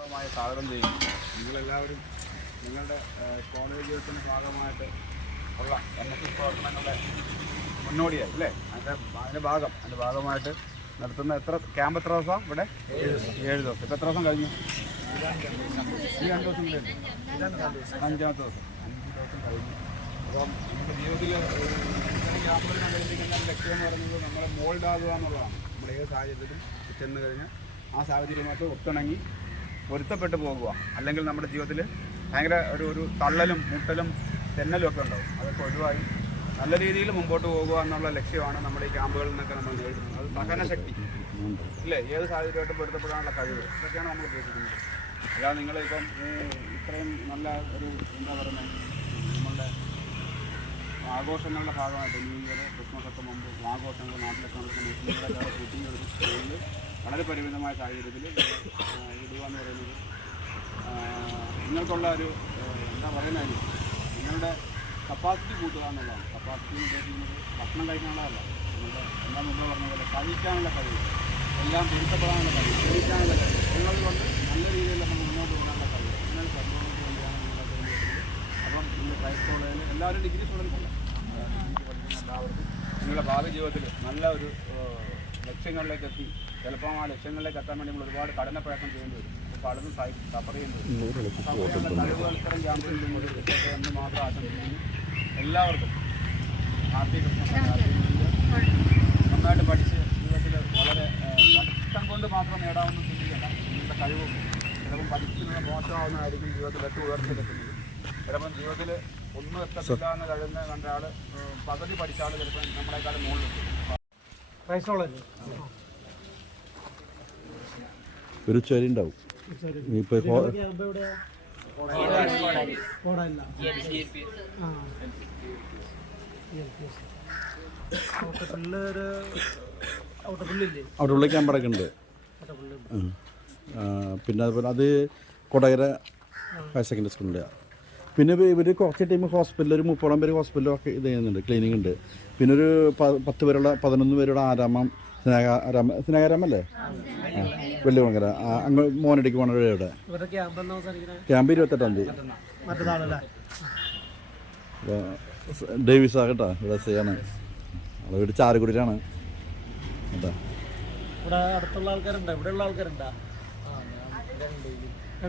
സ്വാഗതം ചെയ്യും നിങ്ങളെല്ലാവരും നിങ്ങളുടെ കോളേജ് ജീവിതത്തിന്റെ ഭാഗമായിട്ട് ഉള്ള എൻ പ്രവർത്തനങ്ങളുടെ മുന്നോടിയായി അല്ലേ? അതിന്റെ അതിന്റെ ഭാഗം അതിന്റെ ഭാഗമായിട്ട് നടത്തുന്ന എത്ര ക്യാമ്പ് എത്ര ദിവസം ഇവിടെ? ഏഴ് ദിവസം. ഇപ്പം എത്ര ദിവസം കഴിഞ്ഞു? ഈ രണ്ട് ദിവസം കഴിഞ്ഞു. അഞ്ചാമത്തെ ദിവസം. അഞ്ച് ദിവസം കഴിഞ്ഞു. അപ്പം നമ്മുടെ ജീവിതത്തിൽ സംഘടിപ്പിക്കുന്ന ലക്ഷ്യം എന്ന് പറയുന്നത് നമ്മളെ മോൾഡാകുക എന്നുള്ളതാണ്. നമ്മുടെ ഏത് സാഹചര്യത്തിലും ചെന്ന് കഴിഞ്ഞാൽ ആ സാഹചര്യമായിട്ട് ഒത്തിണങ്ങി പൊരുത്തപ്പെട്ട് പോകുക. അല്ലെങ്കിൽ നമ്മുടെ ജീവിതത്തിൽ ഭയങ്കര ഒരു ഒരു തള്ളലും മുട്ടലും തെന്നലും ഒക്കെ ഉണ്ടാവും. അതൊക്കെ ഒഴിവായി നല്ല രീതിയിൽ മുമ്പോട്ട് പോകുക എന്നുള്ള ലക്ഷ്യമാണ് നമ്മുടെ ഈ ക്യാമ്പുകളിൽ നിന്നൊക്കെ നമ്മൾ നേടുന്നത് അത് സഹനശക്തി ഇല്ലേ? ഏത് സാഹചര്യമായിട്ട് പൊരുത്തപ്പെടാനുള്ള കഴിവ്. ഇതൊക്കെയാണ് നമ്മൾ ഉദ്ദേശിക്കുന്നത്. അല്ലാതെ നിങ്ങൾ ഇപ്പം ഇത്രയും നല്ല ഒരു എന്താ പറയുന്നത് നമ്മളുടെ ആഘോഷങ്ങളുടെ ഭാഗമായിട്ട് ന്യൂ ഇയർ ക്രിസ്മസ് ഒക്കെ മുമ്പ് ആഘോഷങ്ങൾ നാട്ടിലൊക്കെ നമ്മൾ കൂട്ടി വളരെ പരിമിതമായ സാഹചര്യത്തിൽ ഇടുക എന്ന് പറയുന്നത് നിങ്ങൾക്കുള്ള ഒരു എന്താ പറയുന്നത് നിങ്ങളുടെ കപ്പാസിറ്റി കൂട്ടുക എന്നുള്ളതാണ്. കപ്പാസിറ്റി ഉദ്ദേശിക്കുന്നത് ഭക്ഷണം കഴിക്കാനുള്ളതല്ല നിങ്ങളുടെ എല്ലാം മുമ്പ് പറഞ്ഞ പോലെ കഴിക്കാനുള്ള കഴിവ് എല്ലാം പൊരുത്തപ്പെടാനുള്ള കഴിവ് കഴിക്കാനുള്ള കഴിവ്. എന്നുള്ളത് കൊണ്ട് നല്ല രീതിയിൽ നമ്മൾ മുന്നോട്ട് പോകാനുള്ള കഴിവ്. അങ്ങനെ കഴിവുകൾക്ക് വേണ്ടിയാണ് നിങ്ങളുടെ അപ്പം നിങ്ങൾ ക്രൈസ്റ്റ് കോളേജിൽ എല്ലാവരും ഡിഗ്രി സ്റ്റുഡൻസ് എല്ലാവർക്കും നിങ്ങളുടെ ഭാവി ജീവിതത്തിൽ നല്ല ഒരു ലക്ഷ്യങ്ങളിലേക്ക് എത്തി. ചിലപ്പോൾ ആ ലക്ഷ്യങ്ങളിലേക്ക് എത്താൻ വേണ്ടി നമ്മൾ ഒരുപാട് കഠിന പ്രയത്നം ചെയ്യേണ്ടി വരും. അപ്പോൾ പലതും സഫർ ചെയ്യേണ്ടി വരും. സഫർ കഴിവുകൾ ഇത്തരം ക്യാമ്പുകളിൽ നിന്ന് കിട്ടട്ടെ എന്ന് മാത്രം ആശംസിക്കുന്നു. എല്ലാവർക്കും ആർത്തി കൃഷ്ണ നന്നായിട്ട് പഠിച്ച് ജീവിതത്തിൽ വളരെ പഠിത്തം കൊണ്ട് മാത്രം നേടാവുന്ന ചിന്തിക്കല്ല നിങ്ങളുടെ കഴിവും ചിലപ്പം പഠിക്കുന്നത് മോശമാവുന്നതായിരിക്കും ജീവിതത്തിൽ ഏറ്റവും ഉയർച്ചയിലെത്തുന്നത് ചിലപ്പം ജീവിതത്തിൽ ഒന്നും എത്തത്തില്ല എന്ന് കഴിയുന്ന കണ്ട ആൾ പകുതി പഠിച്ചാൽ ചിലപ്പം ചിലപ്പോൾ നമ്മളെക്കാളും മുകളിലെത്തും ക്രൈസ്തവളല്ലേ ഒരു ചൊരി ഉണ്ടാവും. ഇപ്പൊ ഹോ- ക്യാമ്പ് എവിടെയാ കോടല്ല ആ ഔട്ടപ്പള്ളിൽ ഔട്ടപ്പള്ളില്ലേ അവിടെ ഉള്ള ക്യാമ്പറൊക്കെ ഉണ്ട്. പിന്നെ അതുപോലെ അത് കൊടകര ഹയർ സെക്കൻഡറി സ്കൂളിന്റെ പിന്നെ ഇവർ കുറച്ച് ടൈം ഹോസ്പിറ്റലിൽ ഒരു മുപ്പതോളം പേര് ഹോസ്പിറ്റലൊക്കെ ഇത് ചെയ്യുന്നുണ്ട് ക്ലീനിങ് ഉണ്ട്. പിന്നെ ഒരു പത്ത് പേരുള്ള പതിനൊന്ന് പേരുടെ ആരാമം സ്നേഹാരാമ സ്നേഹാരാമല്ലേ? ഭയങ്കര അങ്ങ് മോനടിക്ക് ഇവിടെ. ക്യാമ്പ് എന്നാ അവസാനിക്കണേ ക്യാമ്പ് ഇരുപത്തെട്ടാം തീയതി. ഡേവിസ് ആകട്ടാ ഇവിടെ ചെയ്യാണ് അവിടെ വീട് ചാരക്കുടിയിലാണ്. കേട്ടോ. ഇവിടെ അടുത്തുള്ള ആൾക്കാരുണ്ടോ? ഇവിടെയുള്ള ആൾക്കാരുണ്ടോ? ആ